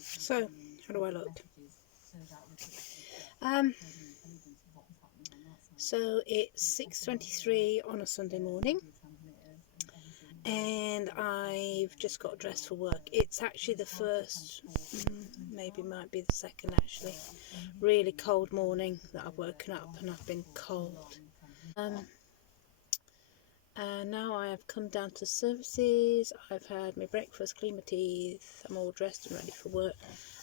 So, how do I look? Um, so it's 6:23 on a Sunday morning, and I've just got dressed for work. It's actually the first, maybe might be the second actually, really cold morning that I've woken up and I've been cold. And now I have come down to services. I've had my breakfast, cleaned my teeth, I'm all dressed and ready for work,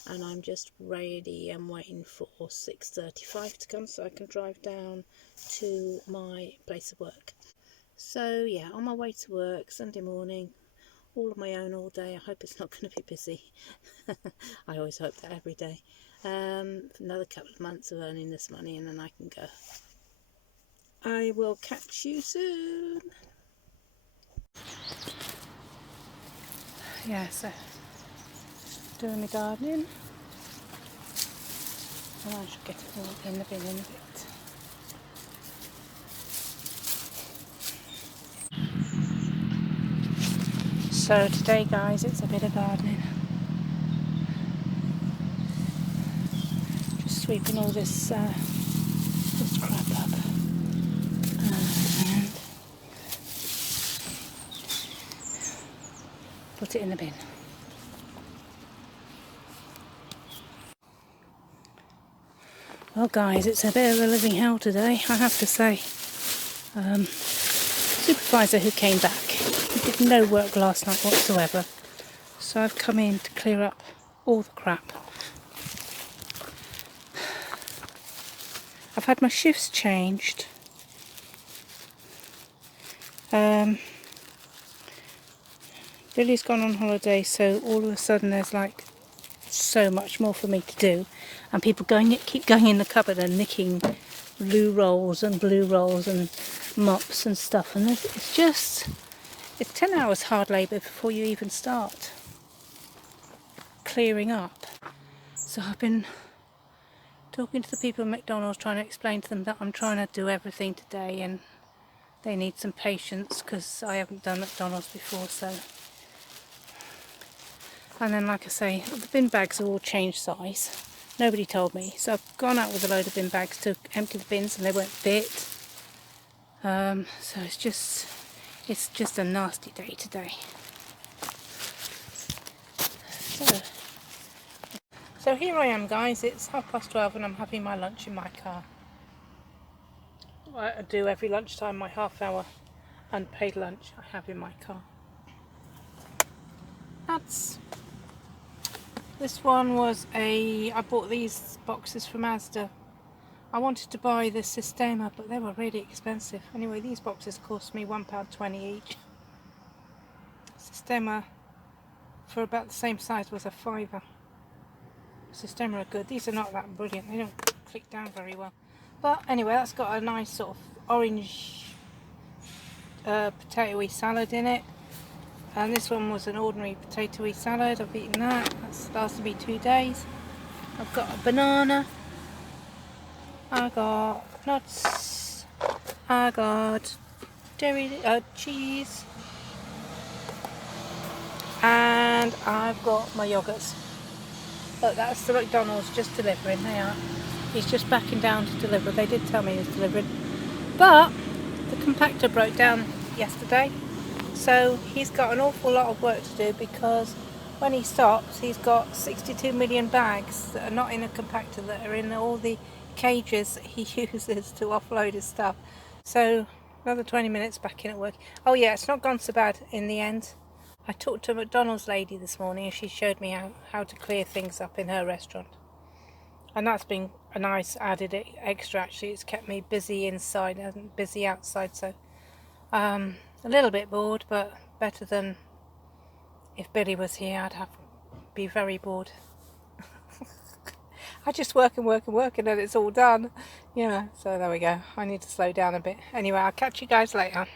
and I'm just ready and waiting for 6:35 to come so I can drive down to my place of work. So yeah, on my way to work Sunday morning, all on my own all day. I hope it's not going to be busy. I always hope that every day. Another couple of months of earning this money and then I can go. I will catch you soon. Yeah, so doing my gardening, and I should get it all in the bin in a bit. So today guys, it's a bit of gardening. Just sweeping all this crap up and put it in the bin. Well guys, it's a bit of a living hell today, I have to say. Supervisor who came back, he did no work last night whatsoever. So I've come in to clear up all the crap. I've had my shifts changed. Billy's gone on holiday, so all of a sudden there's like so much more for me to do, and people keep going in the cupboard and nicking blue rolls and mops and stuff, and it's 10 hours hard labour before you even start clearing up. So I've been talking to the people at McDonald's, trying to explain to them that I'm trying to do everything today and they need some patience because I haven't done McDonald's before. So, and then like I say, the bin bags are all changed size. Nobody told me, so I've gone out with a load of bin bags to empty the bins and they won't fit. So it's just a nasty day today. So here I am guys, it's 12:30 and I'm having my lunch in my car. I do every lunchtime, my half-hour unpaid lunch I have in my car. This one was I bought these boxes from Asda. I wanted to buy the Sistema, but they were really expensive. Anyway, these boxes cost me £1.20 each. Sistema, for about the same size, was a £5. Sistema are good. These are not that brilliant. They don't click down very well. But anyway, that's got a nice sort of orange potatoey salad in it. And this one was an ordinary potatoey salad. I've eaten that. That's lasted me 2 days. I've got a banana. I got nuts. I got cheese. And I've got my yogurts. But that's the McDonald's just delivering. They are. He's just backing down to deliver. They did tell me he's delivering. But the compactor broke down yesterday. So he's got an awful lot of work to do, because when he stops, he's got 62 million bags that are not in a compactor, that are in all the cages that he uses to offload his stuff. So another 20 minutes back in at work. Oh yeah, it's not gone so bad in the end. I talked to a McDonald's lady this morning and she showed me how to clear things up in her restaurant. And that's been a nice added extra actually. It's kept me busy inside and busy outside, so a little bit bored, but better than if Billy was here. I'd be very bored. I just work and then it's all done. Yeah, so there we go. I need to slow down a bit. Anyway, I'll catch you guys later.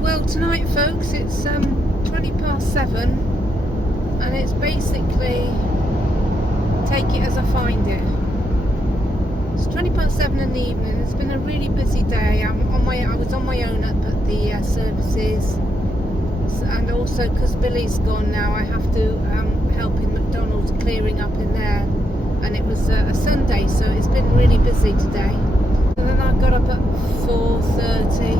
Well, tonight folks, it's 7:20 and it's basically take it as I find it. It's 20:07 in the evening. It's been a really busy day. I was on my own up at the services, and also because Billy's gone now, I have to help in McDonald's clearing up in there. And it was a Sunday, so it's been really busy today. And then I got up at 4:30,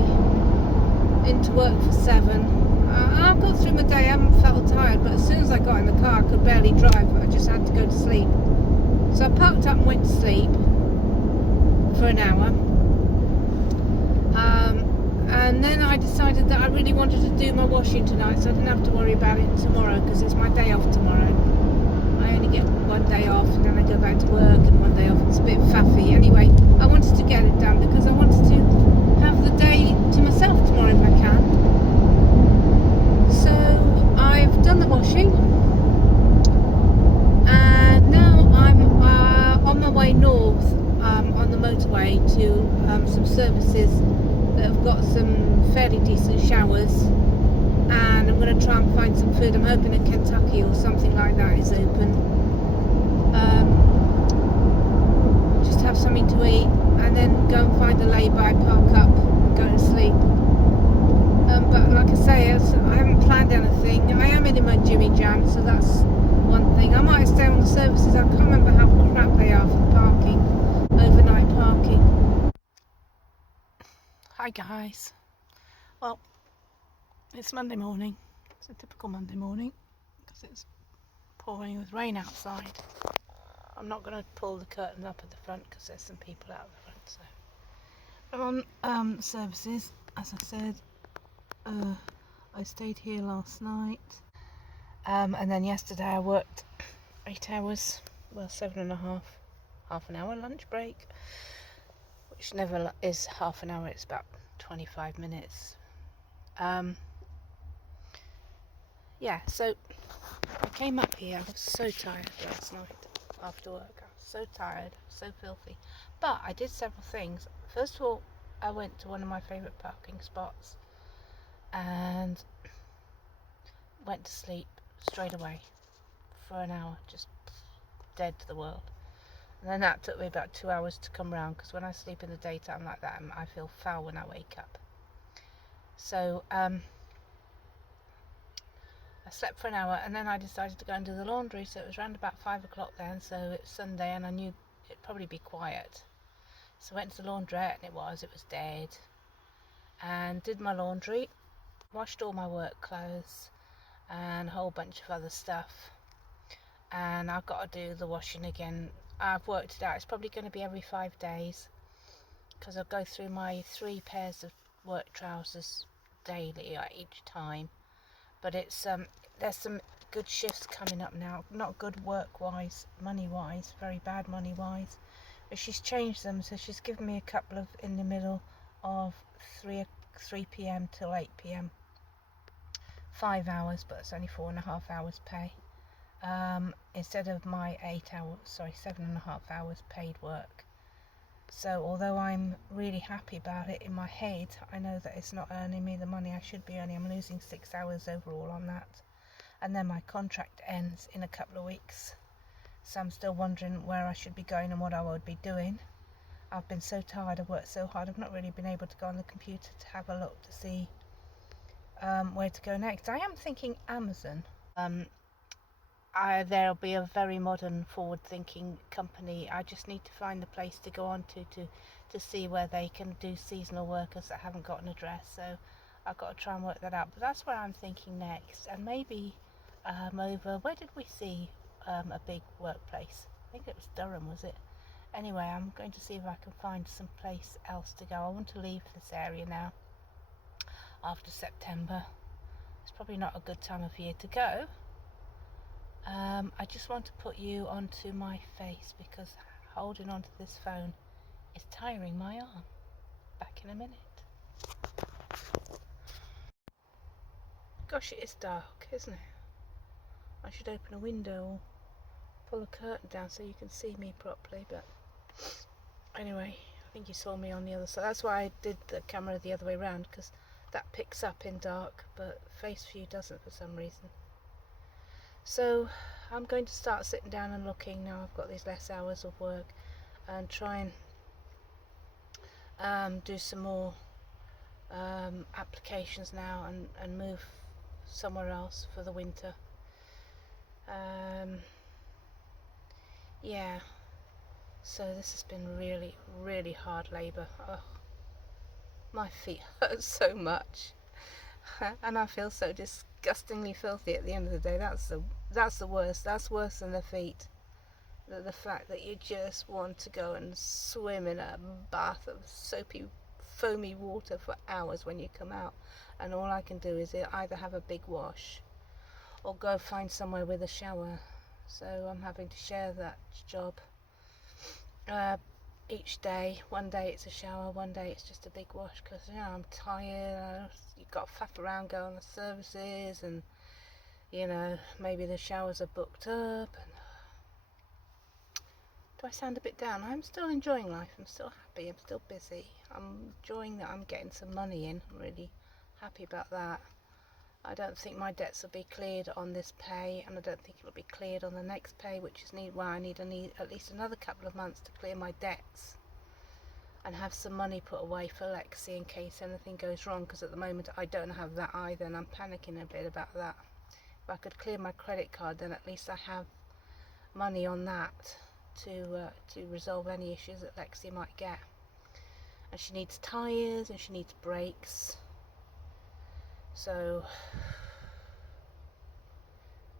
into work for 7. I've got through my day. I haven't felt tired, but as soon as I got in the car, I could barely drive. I just had to go to sleep. So I parked up and went to sleep for an hour. And then I decided that I really wanted to do my washing tonight, so I didn't have to worry about it tomorrow, because it's my day off tomorrow. I only get one day off, and then I go back to work, and one day off. It's a bit faffy. Anyway, I wanted to get it done because I wanted to have the day to myself tomorrow if I can. So I've done the washing, and now I'm on my way north on the motorway to some services that have got some fairly decent showers, and I'm going to try and find some food. I'm hoping that Kentucky or something like that is open. Just have something to eat, and then go and find a lay-by, park up, go to sleep. But like I say, I haven't planned anything. I am in my Jimmy Jam, so that's one thing. I might stay on the services. I can't remember how crap they are for the parking, overnight parking. Hi guys. Well, it's Monday morning. It's a typical Monday morning because it's pouring with rain outside. I'm not going to pull the curtain up at the front because there's some people out the front. So I'm on services, as I said. I stayed here last night, and then yesterday I worked 8 hours, well 7.5, half an hour lunch break, which never is half an hour, it's about 25 minutes. Yeah, so I came up here. I was so tired last night after work. I was so tired, so filthy. But I did several things. First of all, I went to one of my favourite parking spots and went to sleep straight away for an hour, just dead to the world. And then that took me about 2 hours to come round, because when I sleep in the daytime like that, I feel foul when I wake up. So I slept for an hour, and then I decided to go and do the laundry. So it was around about 5 o'clock then, so it was Sunday, and I knew it'd probably be quiet. So I went to the laundrette, and it was dead. And did my laundry, washed all my work clothes, and a whole bunch of other stuff. And I've got to do the washing again. I've worked it out. It's probably going to be every 5 days, because I'll go through my 3 pairs of work trousers daily each time. But it's there's some good shifts coming up now. Not good work-wise, money-wise, very bad money-wise. But she's changed them, so she's given me a couple of in the middle of 3 p.m. till 8 p.m. 5 hours, but it's only 4.5 hours pay. Instead of my 7.5 hours paid work. So although I'm really happy about it in my head, I know that it's not earning me the money I should be earning. I'm losing 6 hours overall on that. And then my contract ends in a couple of weeks. So I'm still wondering where I should be going and what I would be doing. I've been so tired, I've worked so hard, I've not really been able to go on the computer to have a look to see where to go next. I am thinking Amazon. There'll be a very modern, forward-thinking company. I just need to find the place to go on to see where they can do seasonal workers that haven't got an address. So I've got to try and work that out. But that's where I'm thinking next. And maybe over, where did we see a big workplace? I think it was Durham, was it? Anyway, I'm going to see if I can find some place else to go. I want to leave this area now after September. It's probably not a good time of year to go. I just want to put you onto my face because holding onto this phone is tiring my arm. Back in a minute. Gosh, it is dark, isn't it? I should open a window or pull a curtain down so you can see me properly, but anyway, I think you saw me on the other side. That's why I did the camera the other way around, because that picks up in dark, but face view doesn't for some reason. So I'm going to start sitting down and looking now I've got these less hours of work, and try and do some more applications now, and move somewhere else for the winter. Yeah, so this has been really, really hard labour. Oh, my feet hurt so much, and I feel so disgustingly filthy at the end of the day. That's the worst. That's worse than the feet. The fact that you just want to go and swim in a bath of soapy, foamy water for hours when you come out, and all I can do is either have a big wash or go find somewhere with a shower. So I'm having to share that job each day. One day it's a shower, one day it's just a big wash, because I'm tired. You've got to faff around, go on the services, and maybe the showers are booked up. And do I sound a bit down? I'm still enjoying life. I'm still happy. I'm still busy. I'm enjoying that I'm getting some money in. I'm really happy about that. I don't think my debts will be cleared on this pay, and I don't think it'll be cleared on the next pay, which is I need at least another couple of months to clear my debts and have some money put away for Lexi in case anything goes wrong, because at the moment I don't have that either, and I'm panicking a bit about that. If I could clear my credit card, then at least I have money on that to resolve any issues that Lexi might get. And she needs tyres and she needs brakes. So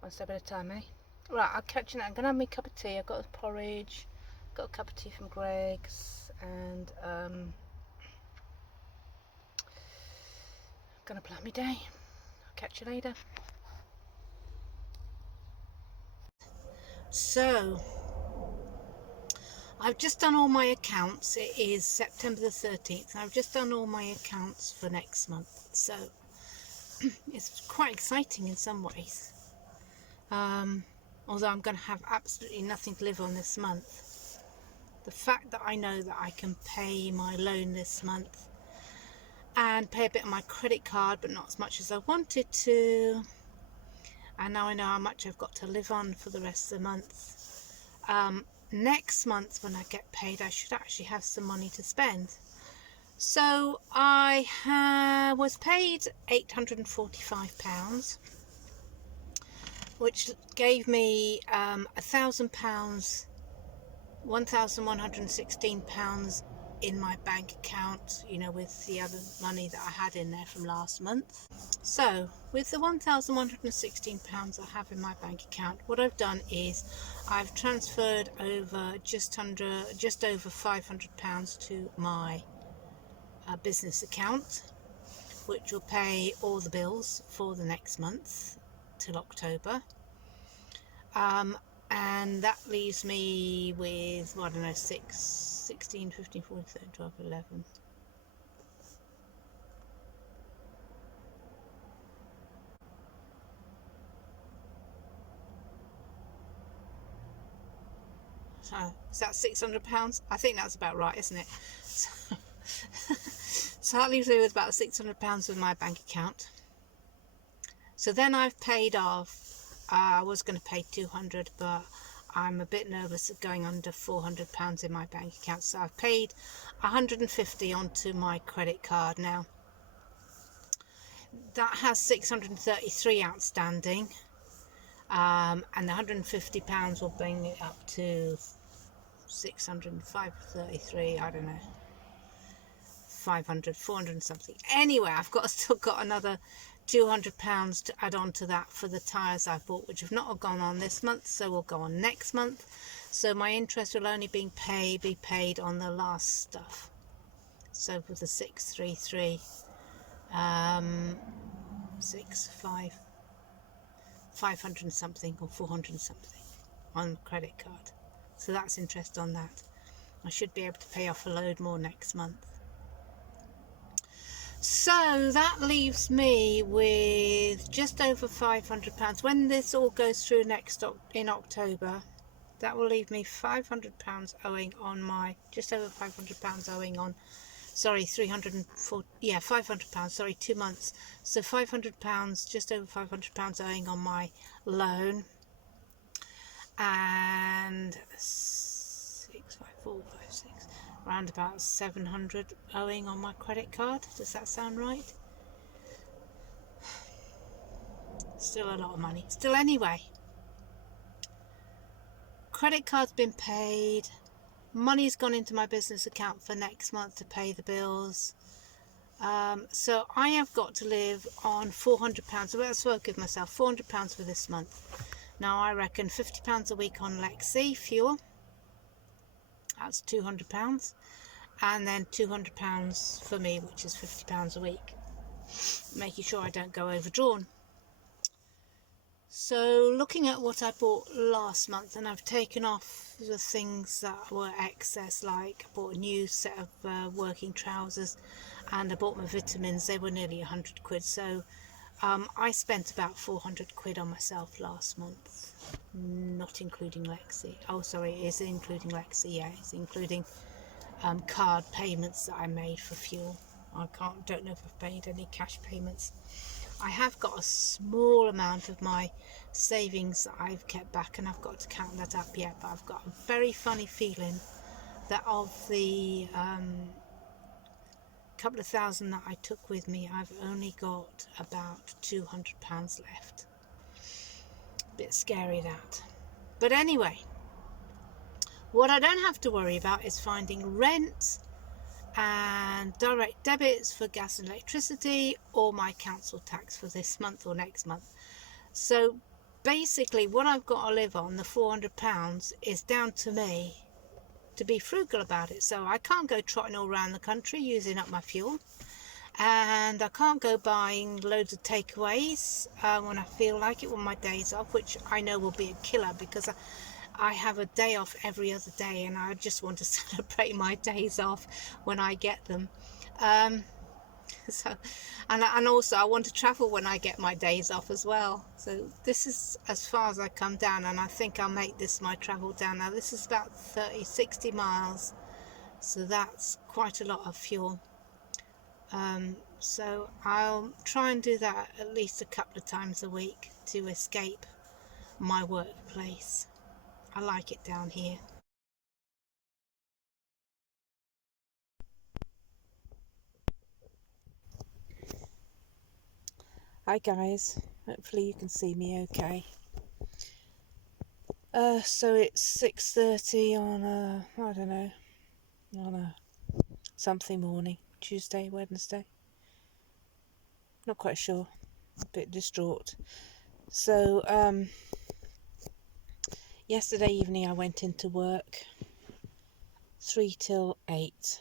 one step at a time, eh? Right, I'll catch you now. I'm gonna have my cup of tea. I've got a porridge, got a cup of tea from Greg's, and gonna plan my day. I'll catch you later. So I've just done all my accounts. It is September the 13th. I've just done all my accounts for next month. So it's quite exciting in some ways. Although I'm going to have absolutely nothing to live on this month. The fact that I know that I can pay my loan this month and pay a bit on my credit card, but not as much as I wanted to. And now I know how much I've got to live on for the rest of the month. Next month when I get paid, I should actually have some money to spend. So I was paid £845, which gave me £1,000, £1,116 in my bank account, with the other money that I had in there from last month. So with the £1,116 I have in my bank account, what I've done is I've transferred over just over £500 to my business account, which will pay all the bills for the next month till October. And that leaves me with, 16, 15, 14, 13, 12, 11. So, is that £600? I think that's about right, isn't it? So that leaves me with about £600 in my bank account. So then I've paid off, I was going to pay £200, but I'm a bit nervous of going under £400 in my bank account. So I've paid £150 onto my credit card now. That has £633 outstanding. And the £150 will bring it up to 633, I don't know, 500, 400 something. Anyway, I've still got another £200 to add on to that for the tyres I bought, which have not gone on this month, so will go on next month. So my interest will only be paid on the last stuff. So for the 633, 500 and something or 400 and something on credit card. So that's interest on that. I should be able to pay off a load more next month. So that leaves me with just over £500. When this all goes through in October, that will leave me £500 owing on just over £500 owing on sorry, 340, yeah, £500, sorry, 2 months. So £500, just over £500 owing on my loan, and 65456, around about 700 owing on my credit card. Does that sound right? Still a lot of money. Still, anyway, credit card's been paid. Money's gone into my business account for next month to pay the bills. So I have got to live on £400. So that's what I'll give myself, £400 for this month. Now I reckon £50 a week on Lexi fuel. That's £200. And then £200 for me, which is £50 a week. Making sure I don't go overdrawn. So looking at what I bought last month, and I've taken off the things that were excess, like I bought a new set of working trousers, and I bought my vitamins. They were nearly 100 quid, so I spent about 400 quid on myself last month, not including Lexi. Oh sorry, it is including Lexi, yeah, it's including card payments that I made for fuel. I don't know if I've paid any cash payments. I have got a small amount of my savings that I've kept back, and I've got to count that up yet, but I've got a very funny feeling that of the couple of thousand that I took with me, I've only got about £200 left. Bit scary, that. But anyway, what I don't have to worry about is finding rent and direct debits for gas and electricity, or my council tax for this month or next month. So basically what I've got to live on, the £400, is down to me to be frugal about it. So I can't go trotting all around the country using up my fuel, and I can't go buying loads of takeaways when I feel like it, on my days off, which I know will be a killer, because I have a day off every other day, and I just want to celebrate my days off when I get them. And also I want to travel when I get my days off as well. So this is as far as I come down, and I think I'll make this my travel down. Now this is about 60 miles, so that's quite a lot of fuel. So I'll try and do that at least a couple of times a week to escape my workplace. I like it down here. Hi guys, hopefully you can see me okay. So it's 6:30 on I don't know, on a something morning, Tuesday, Wednesday. Not quite sure, a bit distraught. So yesterday evening I went into work 3 till 8,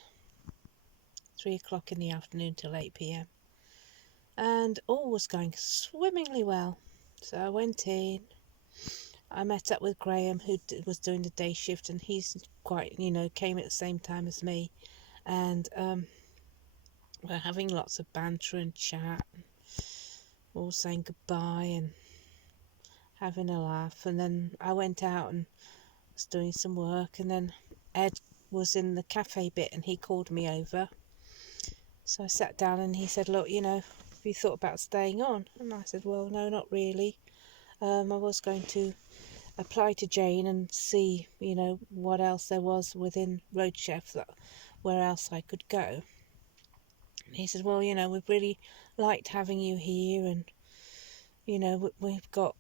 3 o'clock in the afternoon till 8 p.m. and all was going swimmingly well. So I went in, I met up with Graham, who was doing the day shift, and he's quite, came at the same time as me, and we're having lots of banter and chat, all saying goodbye and having a laugh. And then I went out and was doing some work, and then Ed was in the cafe bit, and he called me over. So I sat down, and he said, look, have you thought about staying on? And I said, well, no, not really. I was going to apply to Jane and see, what else there was within Road Chef, where else I could go. And he said, well, we've really liked having you here, and we've got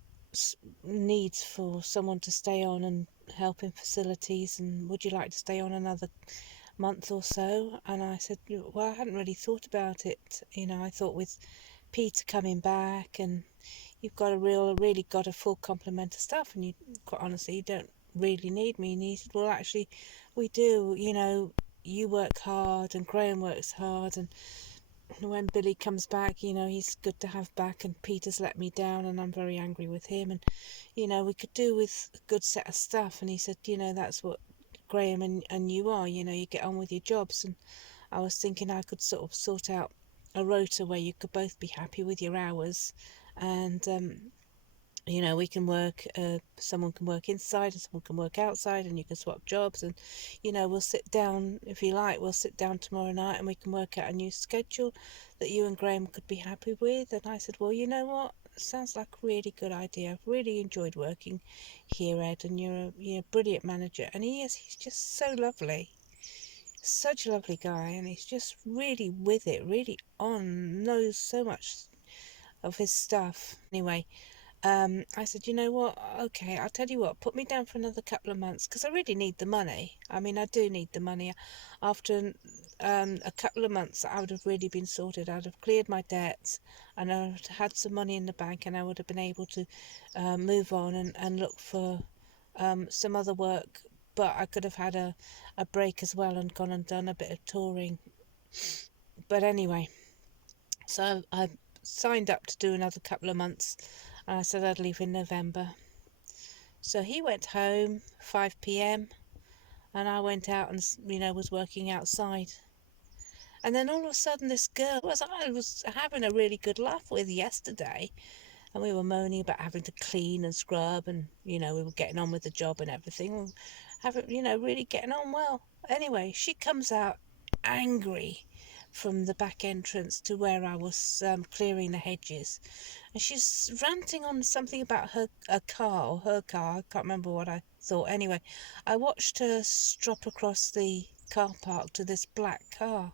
needs for someone to stay on and help in facilities, and would you like to stay on another month or so? And I said, well, I hadn't really thought about it. I thought with Peter coming back, and you've got really got a full complement of stuff, and you, quite honestly, you don't really need me. And he said, well, actually we do. You work hard and Graham works hard, and when Billy comes back, he's good to have back, and Peter's let me down and I'm very angry with him, and we could do with a good set of stuff. And he said, that's what Graham and you are, you get on with your jobs. And I was thinking I could sort of sort out a rota where you could both be happy with your hours, and we can work, someone can work inside and someone can work outside, and you can swap jobs. And we'll sit down, if you like, we'll sit down tomorrow night and we can work out a new schedule that you and Graham could be happy with. And I said, well, you know what, sounds like a really good idea. I've really enjoyed working here, Ed, and you're a brilliant manager. And he's just so lovely, such a lovely guy, and he's just really with it, really on, knows so much of his stuff. Anyway, I said, you know what? Okay, I'll tell you what. Put me down for another couple of months because I really need the money. I mean, I do need the money. After a couple of months, I would have really been sorted. I'd have cleared my debts, and I would have had some money in the bank, and I would have been able to move on and look for some other work. But I could have had a break as well and gone and done a bit of touring. But anyway, so I signed up to do another couple of months, and I said I'd leave in November. So he went home 5 p.m. and I went out and was working outside. And then all of a sudden, this girl I was having a really good laugh with yesterday, and we were moaning about having to clean and scrub, and we were getting on with the job and everything, having really getting on well. Anyway, she comes out angry from the back entrance to where I was clearing the hedges, and she's ranting on something about her car. I can't remember what I thought. Anyway, I watched her strop across the car park to this black car,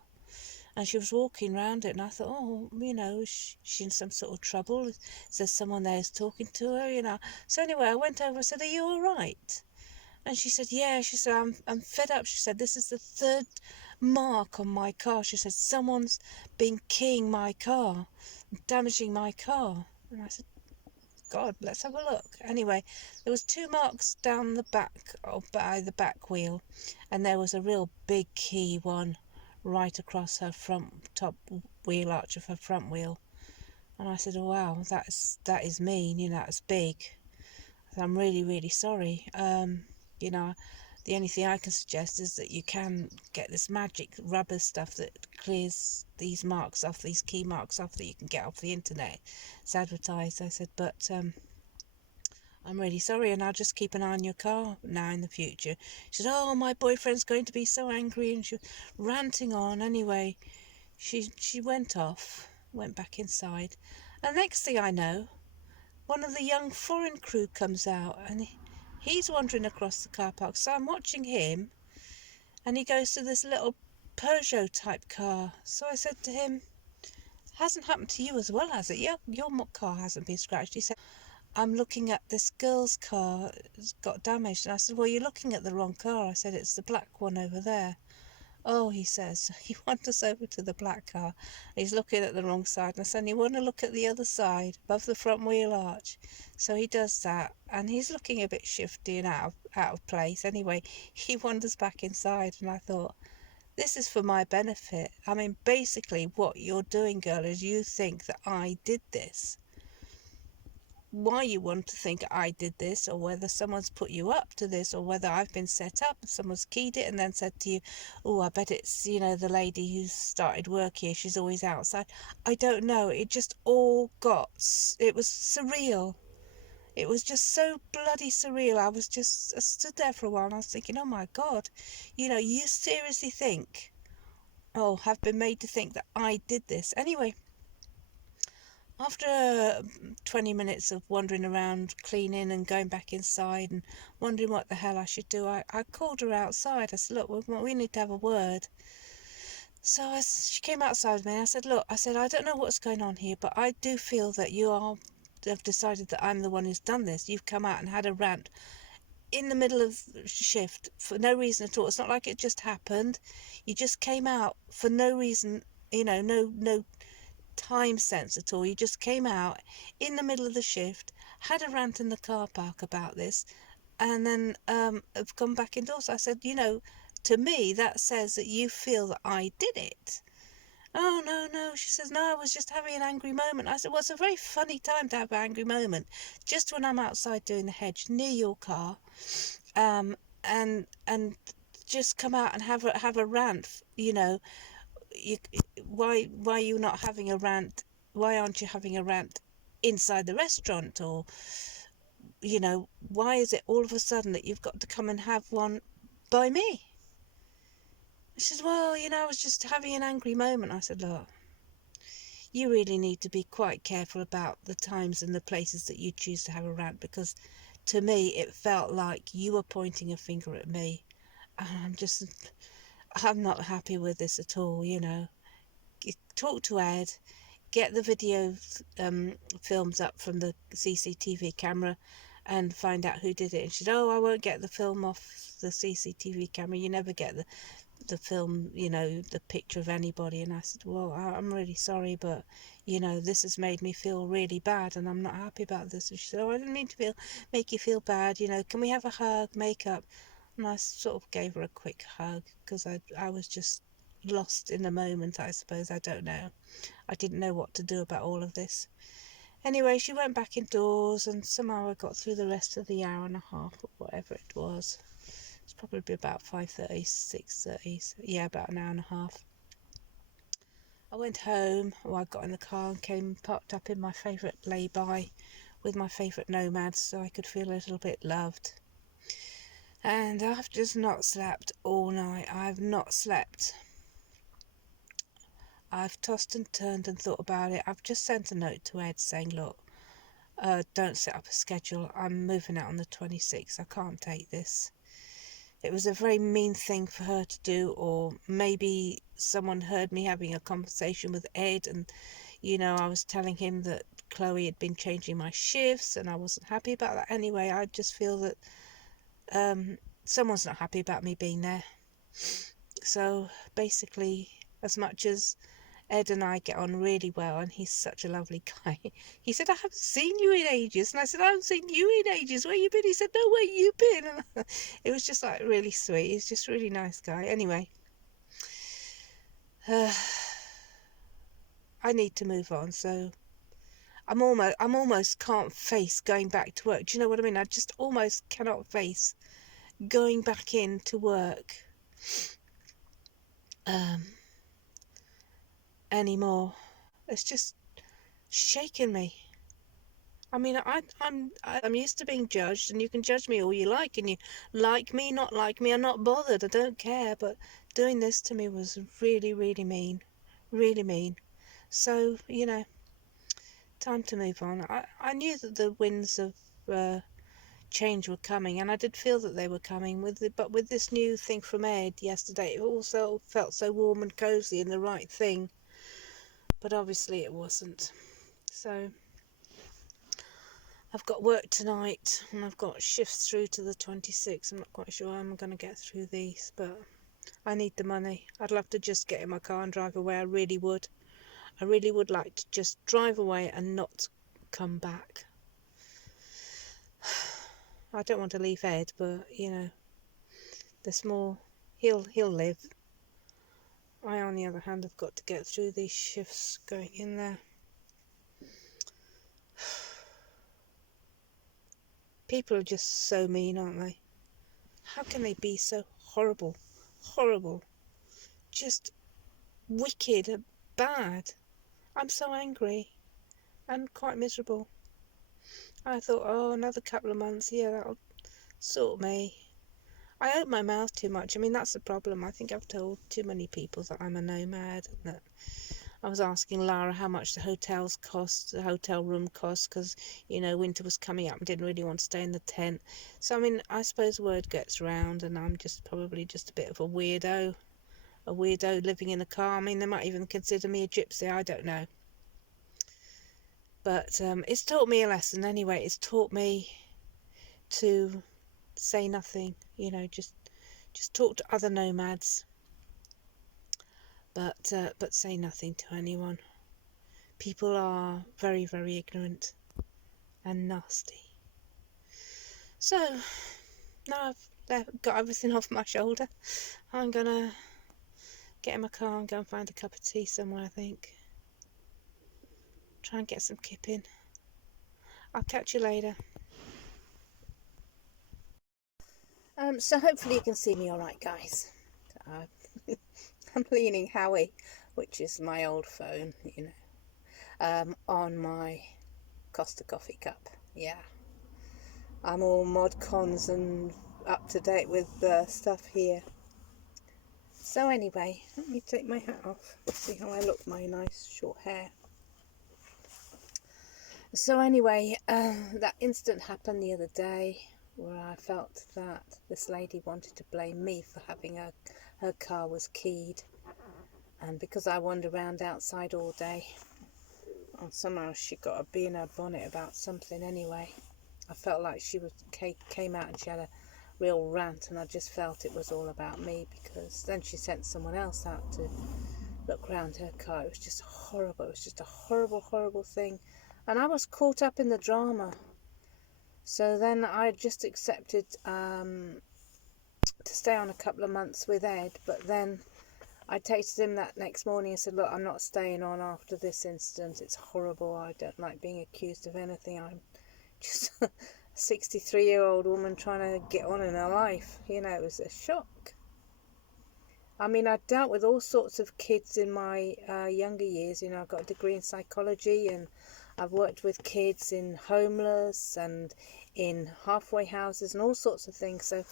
and she was walking round it, and I thought, oh, is she in some sort of trouble? Is there someone there who's talking to her? So anyway, I went over and said, are you all right? And she said, yeah. She said, I'm fed up. She said, this is the third mark on my car. She said, someone's been keying my car, damaging my car. And I said, God, let's have a look. Anyway, there was 2 marks down the back, or by the back wheel, and there was a real big key one right across her top wheel arch of her front wheel. And I said, oh, wow, that is mean, that's big. I'm really, really sorry. The only thing I can suggest is that you can get this magic rubber stuff that clears these marks off, these key marks off, that you can get off the internet. It's advertised. I said, but I'm really sorry, and I'll just keep an eye on your car now in the future. She said, oh, my boyfriend's going to be so angry, and she was ranting on. Anyway, she went off, went back inside, and next thing I know, one of the young foreign crew comes out, and he's wandering across the car park. So I'm watching him, and he goes to this little Peugeot type car. So I said to him, hasn't happened to you as well, has it? Your car hasn't been scratched. He said, I'm looking at this girl's car, it's got damaged. And I said, well, you're looking at the wrong car. I said, it's the black one over there. Oh, he says, he wanders over to the black car. He's looking at the wrong side. And I said, you want to look at the other side, above the front wheel arch. So he does that, and he's looking a bit shifty and out of place. Anyway, he wanders back inside, and I thought, this is for my benefit. I mean, basically what you're doing, girl, is you think that I did this. Why you want to think I did this, or whether someone's put you up to this, or whether I've been set up and someone's keyed it and then said to you, oh, I bet it's the lady who started work here, she's always outside. I don't know, it just all it was surreal. It was just so bloody surreal. I stood there for a while, and I was thinking, oh my God, you seriously think, have been made to think that I did this. Anyway, after 20 minutes of wandering around, cleaning and going back inside and wondering what the hell I should do, I called her outside. I said, look, we need to have a word. So she came outside with me, and I said, look, I don't know what's going on here, but I do feel that have decided that I'm the one who's done this. You've come out and had a rant in the middle of shift for no reason at all. It's not like it just happened. You just came out for no reason, no time sense at all. You just came out in the middle of the shift, had a rant in the car park about this, and then have come back indoors. I said, to me that says that you feel that I did it. Oh, no, she says, no, I was just having an angry moment. I said, well, it's a very funny time to have an angry moment, just when I'm outside doing the hedge near your car, and just come out and have a rant, why are you not having a rant? Why aren't you having a rant inside the restaurant, or you know, why is it all of a sudden that you've got to come and have one by me? She said, well, you know, I was just having an angry moment. I said, look, you really need to be quite careful about the times and the places that you choose to have a rant, because to me it felt like you were pointing a finger at me, and I'm not happy with this at all, you know. Talk to Ed, get the video films up from the CCTV camera and find out who did it. And she said, oh, I won't get the film off the CCTV camera. You never get the film, you know, the picture of anybody. And I said, well, I'm really sorry, but, you know, this has made me feel really bad and I'm not happy about this. And she said, oh, I didn't mean to make you feel bad. You know, can we have a hug, make up? And I sort of gave her a quick hug because I was just lost in the moment, I suppose. I don't know. I didn't know what to do about all of this. Anyway, she went back indoors and somehow I got through the rest of the hour and a half or whatever it was. It's probably about 5:30, 6:30. Yeah, about an hour and a half. I went home, I got in the car and came parked up in my favourite lay-by with my favourite nomads so I could feel a little bit loved. And I've just not slept all night. I've not slept. I've tossed and turned and thought about it. I've just sent a note to Ed saying, look, don't set up a schedule. I'm moving out on the 26th. I can't take this. It was a very mean thing for her to do, or maybe someone heard me having a conversation with Ed and, you know, I was telling him that Chloe had been changing my shifts and I wasn't happy about that. Anyway, I just feel that someone's not happy about me being there. So basically, as much as Ed and I get on really well, and he's such a lovely guy. He said, I haven't seen you in ages. And I said, I haven't seen you in ages. Where you been? He said, no, where you been? And it was just like really sweet. He's just a really nice guy. Anyway, I need to move on. So I'm almost can't face going back to work. Do you know what I mean? I just almost cannot face going back into work anymore. It's just shaking me. I mean, I'm used to being judged, and you can judge me all you like, and you like me, not like me, I'm not bothered, I don't care, but doing this to me was really, really mean, really mean. So, you know, time to move on. I knew that the winds of change were coming, and I did feel that they were coming, but with this new thing from Ed yesterday, it also felt so warm and cosy and the right thing, but obviously it wasn't. So I've got work tonight and I've got shifts through to the 26th. I'm not quite sure how I'm going to get through these, but I need the money. I'd love to just get in my car and drive away. I really would. I really would like to just drive away and not come back. I don't want to leave Ed, but you know, there's more. He'll live. I, on the other hand, have got to get through these shifts going in there. People are just so mean, aren't they? How can they be so horrible? Horrible. Just wicked and bad. I'm so angry and quite miserable. I thought, oh, another couple of months, yeah, that'll sort me. I open my mouth too much. I mean, that's the problem. I think I've told too many people that I'm a nomad, and that I was asking Lara how much the hotels cost, the hotel room cost, because, you know, winter was coming up and didn't really want to stay in the tent. So, I mean, I suppose word gets round, and I'm just probably just a bit of a weirdo living in a car. I mean, they might even consider me a gypsy, I don't know. But it's taught me a lesson anyway. It's taught me to say nothing, you know, just talk to other nomads, but say nothing to anyone. People are very, very ignorant and nasty. So now I've got everything off my shoulder, I'm gonna get in my car and go and find a cup of tea somewhere, I think. Try and get some kipping. I'll catch you later. So hopefully you can see me alright, guys. I'm leaning Howie, which is my old phone, you know, on my Costa coffee cup. Yeah. I'm all mod cons and up to date with stuff here. So anyway, let me take my hat off, see how I look, my nice short hair. So anyway, that incident happened the other day where I felt that this lady wanted to blame me for having her car was keyed, and because I wandered around outside all day, and somehow she got a bee in her bonnet about something anyway. I felt like she came out and she had a real rant, and I just felt it was all about me, because then she sent someone else out to look round her car. It was just horrible. It was just a horrible, horrible thing. And I was caught up in the drama. So then I just accepted to stay on a couple of months with Ed. But then I texted him that next morning and said, look, I'm not staying on after this incident. It's horrible. I don't like being accused of anything. I'm just a 63-year-old woman trying to get on in her life. You know, it was a shock. I mean, I dealt with all sorts of kids in my younger years. You know, I've got a degree in psychology, and I've worked with kids in homeless and in halfway houses and all sorts of things. So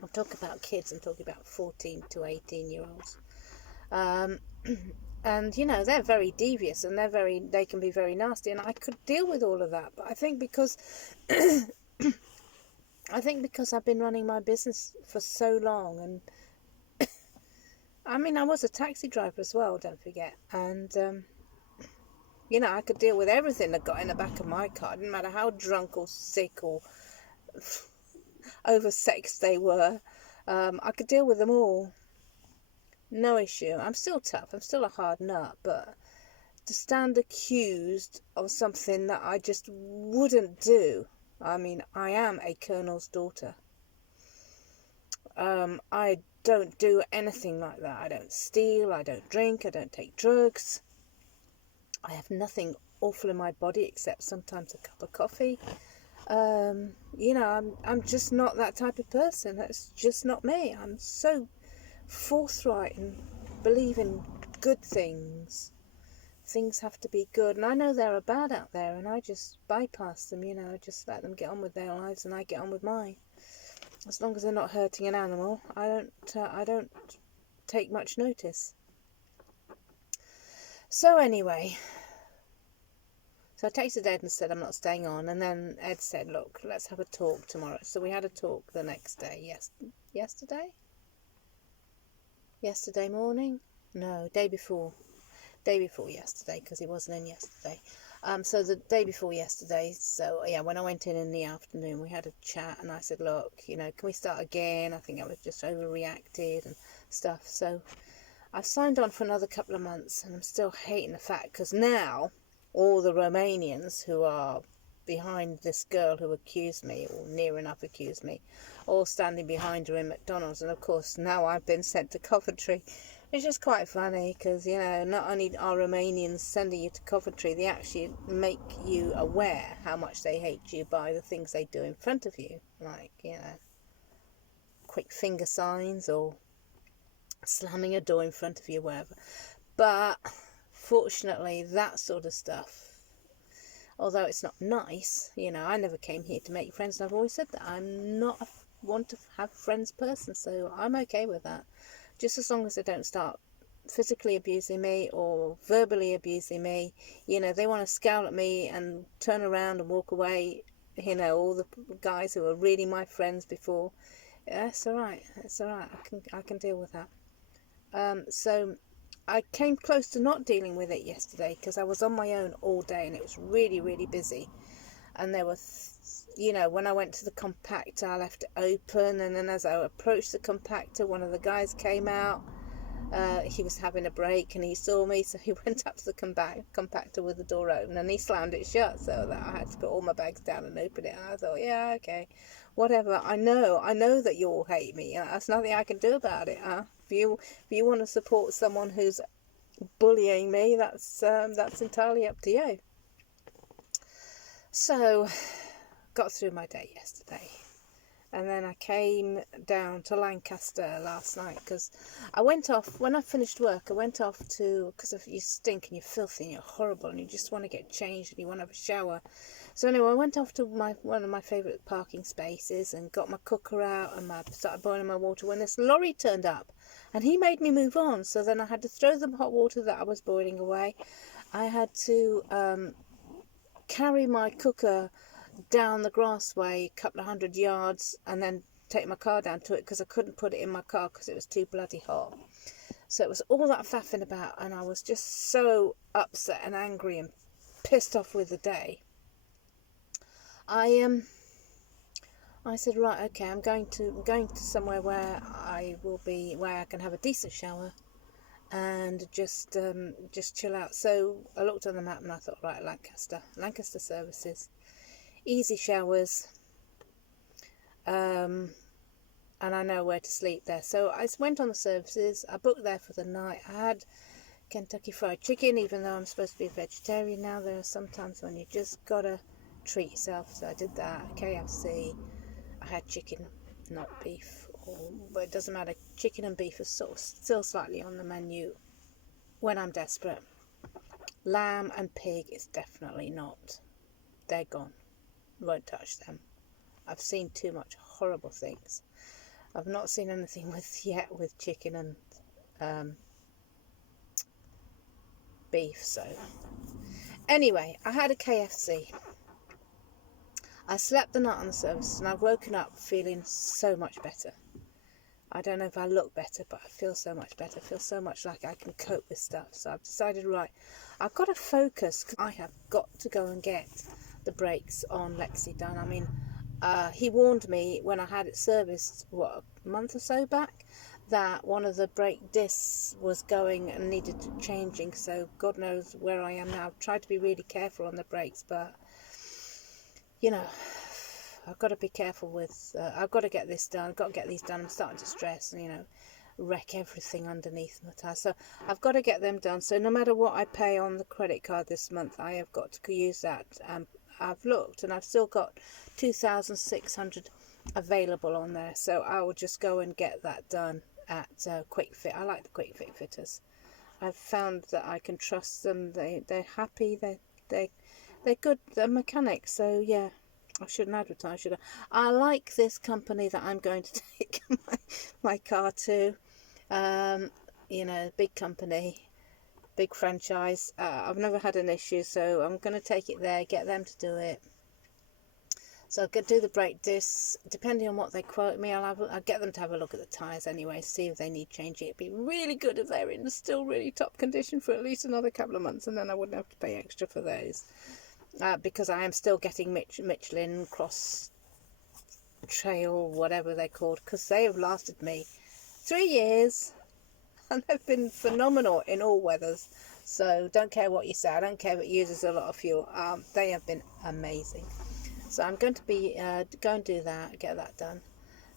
I'm talking about kids. I'm talking about 14 to 18-year-olds. And, you know, they're very devious, and they can be very nasty. And I could deal with all of that. But I think because I've been running my business for so long, and I mean, I was a taxi driver as well, don't forget. And, you know, I could deal with everything that got in the back of my car. It didn't matter how drunk or sick or oversexed they were. I could deal with them all. No issue. I'm still tough. I'm still a hard nut. But to stand accused of something that I just wouldn't do. I mean, I am a colonel's daughter. I don't do anything like that. I don't steal, I don't drink, I don't take drugs. I have nothing awful in my body except sometimes a cup of coffee. You know, I'm just not that type of person. That's just not me. I'm so forthright and believe in good things. Things have to be good, and I know there are bad out there, and I just bypass them. You know, I just let them get on with their lives, and I get on with mine. As long as they're not hurting an animal, I don't take much notice. So anyway, so I texted Ed and said I'm not staying on, and then Ed said, look, let's have a talk tomorrow. So we had a talk the next day. Yesterday morning? No, day before yesterday, because he wasn't in yesterday. So the day before yesterday, so yeah, when I went in the afternoon, we had a chat, and I said, look, you know, can we start again? I think I was just overreacted and stuff. So I've signed on for another couple of months, and I'm still hating the fact, because now all the Romanians who are behind this girl who accused me, or near enough accused me, all standing behind her in McDonald's, and of course now I've been sent to Coventry. It's just quite funny, because, you know, not only are Romanians sending you to Coventry, they actually make you aware how much they hate you by the things they do in front of you, like, you know, quick finger signs or slamming a door in front of you, whatever. But fortunately, that sort of stuff, although it's not nice, you know, I never came here to make friends, and I've always said that I'm not a want to have friends person, so I'm okay with that. Just as long as they don't start physically abusing me or verbally abusing me. You know, they want to scowl at me and turn around and walk away. You know, all the guys who were really my friends before. Yeah, it's all right. It's all right. I can deal with that. So I came close to not dealing with it yesterday, because I was on my own all day, and it was really, really busy. And there were, you know, when I went to the compactor, I left it open, and then as I approached the compactor, one of the guys came out. He was having a break, and he saw me, so he went up to the compactor with the door open, and he slammed it shut, so that I had to put all my bags down and open it. And I thought, yeah, okay, whatever. I know that you all hate me. There's nothing I can do about it. If you want to support someone who's bullying me, that's entirely up to you. So, got through my day yesterday. And then I came down to Lancaster last night because I went off, when I finished work, I went off to, because you stink and you're filthy and you're horrible and you just want to get changed and you want to have a shower. So anyway, I went off to one of my favourite parking spaces and got my cooker out and started boiling my water when this lorry turned up. And he made me move on, so then I had to throw the hot water that I was boiling away. I had to carry my cooker down the grassway a couple of 100 yards and then take my car down to it because I couldn't put it in my car because it was too bloody hot. So it was all that faffing about, and I was just so upset and angry and pissed off with the day. I said, right, okay, I'm going to somewhere where I can have a decent shower and just chill out. So I looked on the map and I thought, right, Lancaster services, easy showers, and I know where to sleep there. So I went on the services. I booked there for the night. I had Kentucky Fried Chicken, even though I'm supposed to be a vegetarian now. There are sometimes when you just gotta treat yourself. So I did that. KFC. I had chicken, not beef, but it doesn't matter. Chicken and beef is still slightly on the menu when I'm desperate. Lamb and pig is definitely not. They're gone. Won't touch them. I've seen too much horrible things. I've not seen anything with chicken and beef. So anyway, I had a KFC. I slept the night on the services and I've woken up feeling so much better. I don't know if I look better, but I feel so much better. I feel so much like I can cope with stuff. So I've decided, right, I've got to focus because I have got to go and get the brakes on Lexi done. I mean, he warned me when I had it serviced, a month or so back, that one of the brake discs was going and needed changing. So God knows where I am now. I've tried to be really careful on the brakes, but you know, I've got to be careful with, I've got to get this done, I've got to get these done. I'm starting to stress and, wreck everything underneath my tire. So I've got to get them done. So no matter what I pay on the credit card this month, I have got to use that. I've looked and I've still got 2,600 available on there. So I will just go and get that done at Quick Fit. I like the Quick Fit fitters. I've found that I can trust them. They're happy. They're good mechanics, so yeah, I shouldn't advertise, should I? I like this company that I'm going to take my car to. Big company, big franchise. I've never had an issue, so I'm going to take it there, get them to do it. So I'll do the brake discs. Depending on what they quote me, I'll get them to have a look at the tyres anyway, see if they need changing. It'd be really good if they're in still really top condition for at least another couple of months, and then I wouldn't have to pay extra for those. Because I am still getting Michelin Cross Trail, whatever they're called, because they have lasted me 3 years and they've been phenomenal in all weathers. So don't care what you say, I don't care if it uses a lot of fuel, they have been amazing. So I'm going to be go and do that, get that done.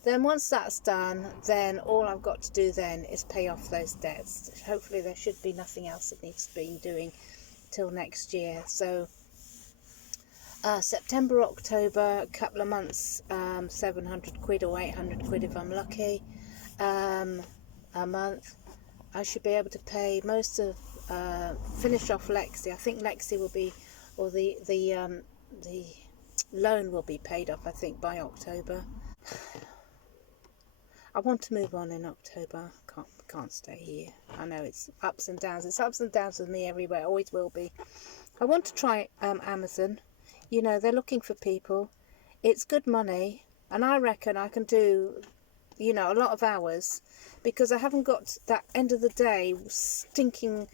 Then once that's done, then all I've got to do then is pay off those debts. Hopefully there should be nothing else that needs to be doing till next year. So September, October, a couple of months, 700 quid or 800 quid if I'm lucky, a month. I should be able to pay most of, finish off Lexi. I think Lexi will be, or the loan will be paid off, I think, by October. I want to move on in October. Can't stay here. I know it's ups and downs. It's ups and downs with me everywhere. Always will be. I want to try Amazon. They're looking for people. It's good money, and I reckon I can do, a lot of hours, because I haven't got that end of the day stinking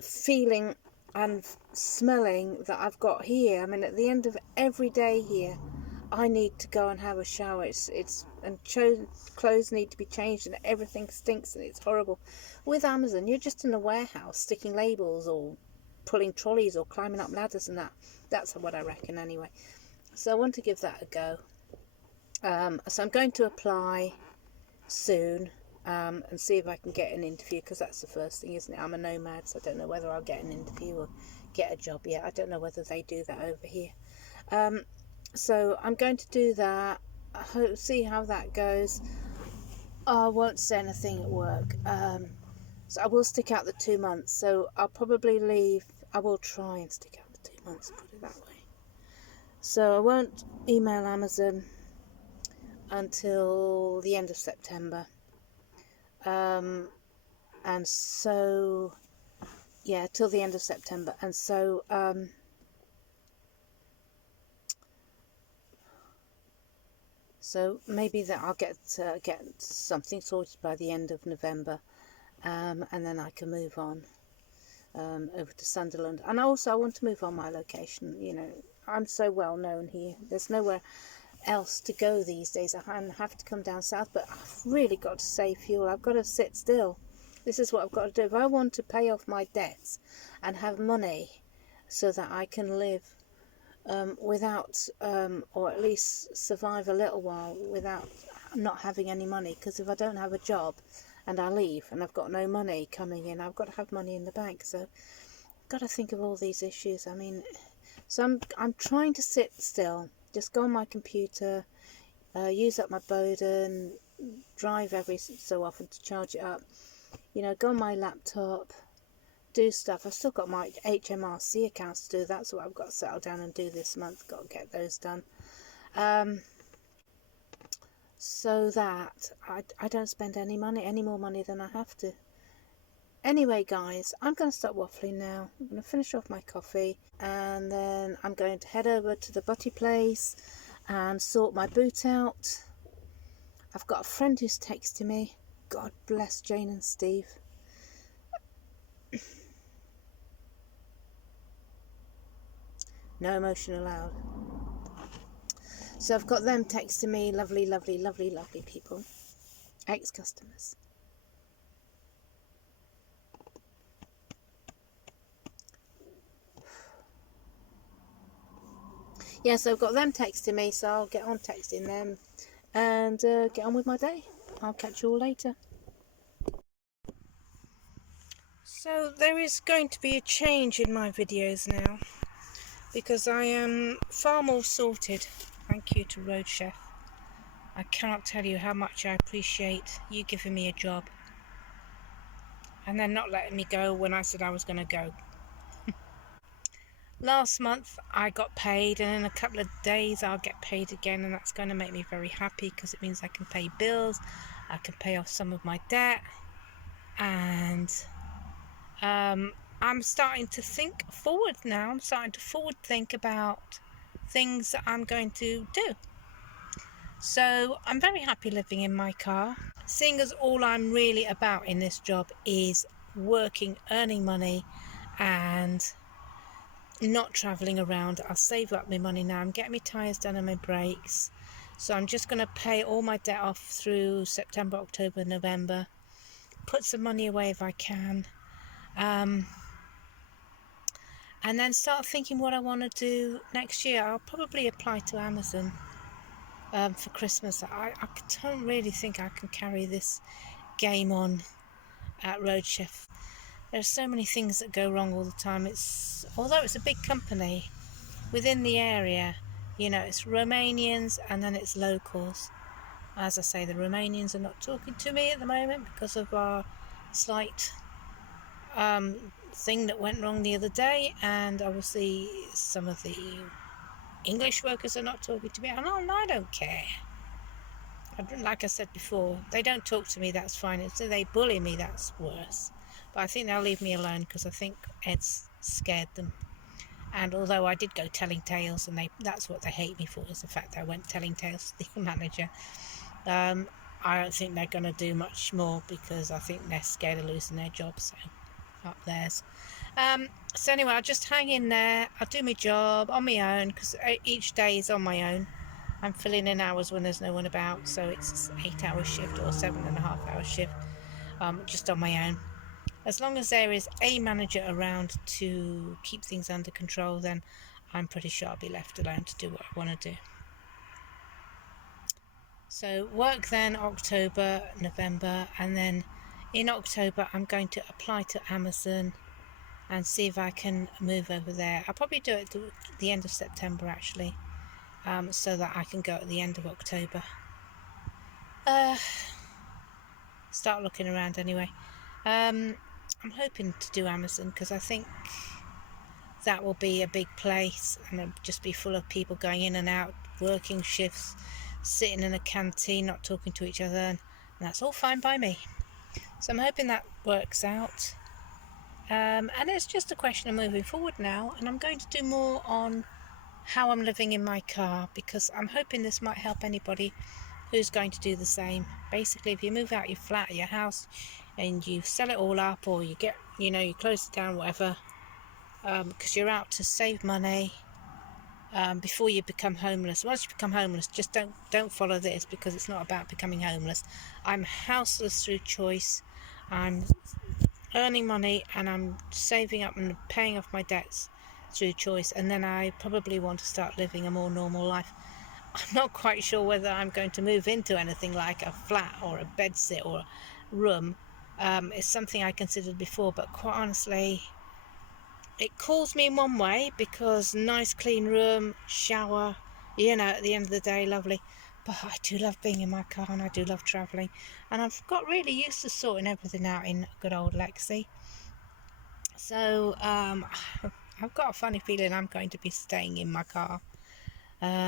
feeling and smelling that I've got here. I mean, at the end of every day here, I need to go and have a shower. Clothes need to be changed, and everything stinks, and it's horrible. With Amazon, you're just in a warehouse sticking labels or pulling trolleys or climbing up ladders and that. That's what I reckon anyway. So I want to give that a go. So I'm going to apply soon and see if I can get an interview, because that's the first thing, isn't it? I'm a nomad, so I don't know whether I'll get an interview or get a job yet. I don't know whether they do that over here. So I'm going to do that. see how that goes. I won't say anything at work. So I will stick out the 2 months. So I'll probably leave. I will try and stick out the 2 months, put it that way. So I won't email Amazon until the end of September. And so, yeah, till the end of September. And so, so maybe that I'll get something sorted by the end of November, and then I can move on over to Sunderland. And also I want to move on my location. You know, I'm so well known here. There's nowhere else to go these days. I have to come down south, but I've really got to save fuel. I've got to sit still. This is what I've got to do. If I want to pay off my debts and have money so that I can live without, or at least survive a little while without not having any money, because if I don't have a job and I leave and I've got no money coming in, I've got to have money in the bank. So I've got to think of all these issues. I mean, so I'm trying to sit still, just go on my computer, use up my Bowden, drive every so often to charge it up, you know, go on my laptop, do stuff. I've still got my HMRC accounts to do. That's what I've got to settle down and do this month. Got to get those done, so that I don't spend any more money than I have to. Anyway, guys, I'm going to stop waffling now. I'm going to finish off my coffee, and then I'm going to head over to the butty place and sort my boot out. I've got a friend who's texting me. God bless Jane and Steve. No emotion allowed. So I've got them texting me. Lovely, lovely, lovely, lovely people. Ex-customers. Yeah, so I've got them texting me, so I'll get on texting them and get on with my day. I'll catch you all later. So there is going to be a change in my videos now, because I am far more sorted. Thank you to Road Chef. I cannot tell you how much I appreciate you giving me a job and then not letting me go when I said I was going to go. Last month I got paid, and in a couple of days I'll get paid again, and that's going to make me very happy, because it means I can pay bills, I can pay off some of my debt, and I'm starting to think forward now. I'm starting to forward think about things that I'm going to do. So I'm very happy living in my car, seeing as all I'm really about in this job is working, earning money, and not travelling around. I'll save up my money now. I'm getting my tyres done and my brakes, so I'm just going to pay all my debt off through September, October, November, put some money away if I can, and then start thinking what I want to do next year. I'll probably apply to Amazon for Christmas. I don't really think I can carry this game on at Road Chef. There's so many things that go wrong all the time. Although it's a big company within the area, you know, it's Romanians and then it's locals. As I say, the Romanians are not talking to me at the moment because of our slight thing that went wrong the other day, and obviously some of the English workers are not talking to me, and I don't care. Like I said before, they don't talk to me, that's fine. If they bully me, that's worse. But I think they'll leave me alone, because I think Ed's scared them. And although I did go telling tales, and that's what they hate me for, is the fact that I went telling tales to the manager. I don't think they're going to do much more, because I think they're scared of losing their jobs. So up theirs. So anyway, I'll just hang in there. I'll do my job on my own, because each day is on my own. I'm filling in hours when there's no one about, so it's an 8-hour shift or 7.5-hour shift, just on my own. As long as there is a manager around to keep things under control, then I'm pretty sure I'll be left alone to do what I want to do. So work then October, November, and then in October I'm going to apply to Amazon and see if I can move over there. I'll probably do it at the end of September actually, so that I can go at the end of October. Start looking around anyway. I'm hoping to do Amazon because I think that will be a big place and it'll just be full of people going in and out, working shifts, sitting in a canteen, not talking to each other, and that's all fine by me. So I'm hoping that works out. And it's just a question of moving forward now, and I'm going to do more on how I'm living in my car because I'm hoping this might help anybody who's going to do the same. Basically, if you move out your flat or your house and you sell it all up, or you get, you close it down, whatever, because you're out to save money before you become homeless. Once you become homeless, just don't follow this because it's not about becoming homeless. I'm houseless through choice. I'm earning money and I'm saving up and paying off my debts through choice, and then I probably want to start living a more normal life. I'm not quite sure whether I'm going to move into anything like a flat or a bedsit or a room. It's something I considered before, but quite honestly, it calls me in one way because nice clean room, shower, at the end of the day, lovely. But I do love being in my car and I do love travelling, and I've got really used to sorting everything out in good old Lexi. So I've got a funny feeling I'm going to be staying in my car.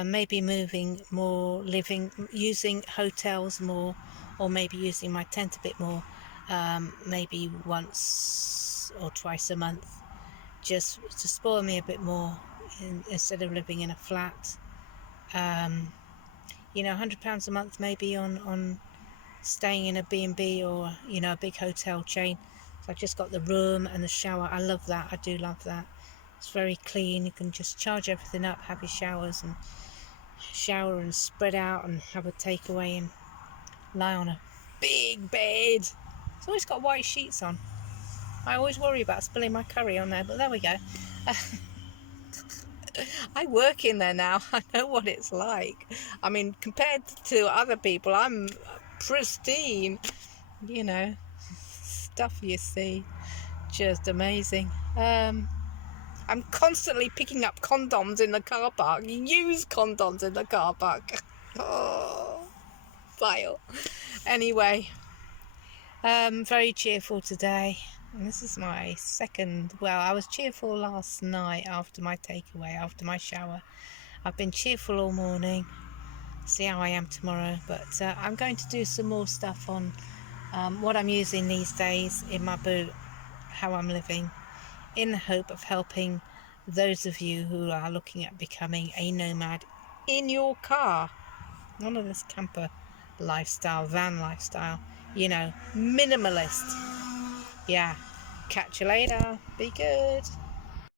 Maybe moving more, using hotels more, or maybe using my tent a bit more, maybe once or twice a month, just to spoil me a bit more instead of living in a flat. £100 a month maybe on staying in a B&B or a big hotel chain. So I just got the room and the shower. I love that. I do love that. It's very clean. You can just charge everything up, have your showers and shower and spread out and have a takeaway and lie on a big bed. It's always got white sheets on. I always worry about spilling my curry on there, but there we go. I work in there now. I know what it's like. I mean, compared to other people, I'm pristine. Stuff you see, just amazing. I'm constantly picking up condoms in the car park. Used condoms in the car park. Oh, vile. Anyway, very cheerful today. And this is my second. Well, I was cheerful last night after my takeaway, after my shower. I've been cheerful all morning. See how I am tomorrow. But I'm going to do some more stuff on what I'm using these days in my boot, how I'm living, in the hope of helping those of you who are looking at becoming a nomad in your car. None of this camper lifestyle, van lifestyle, minimalist. Yeah. Catch you later. Be good.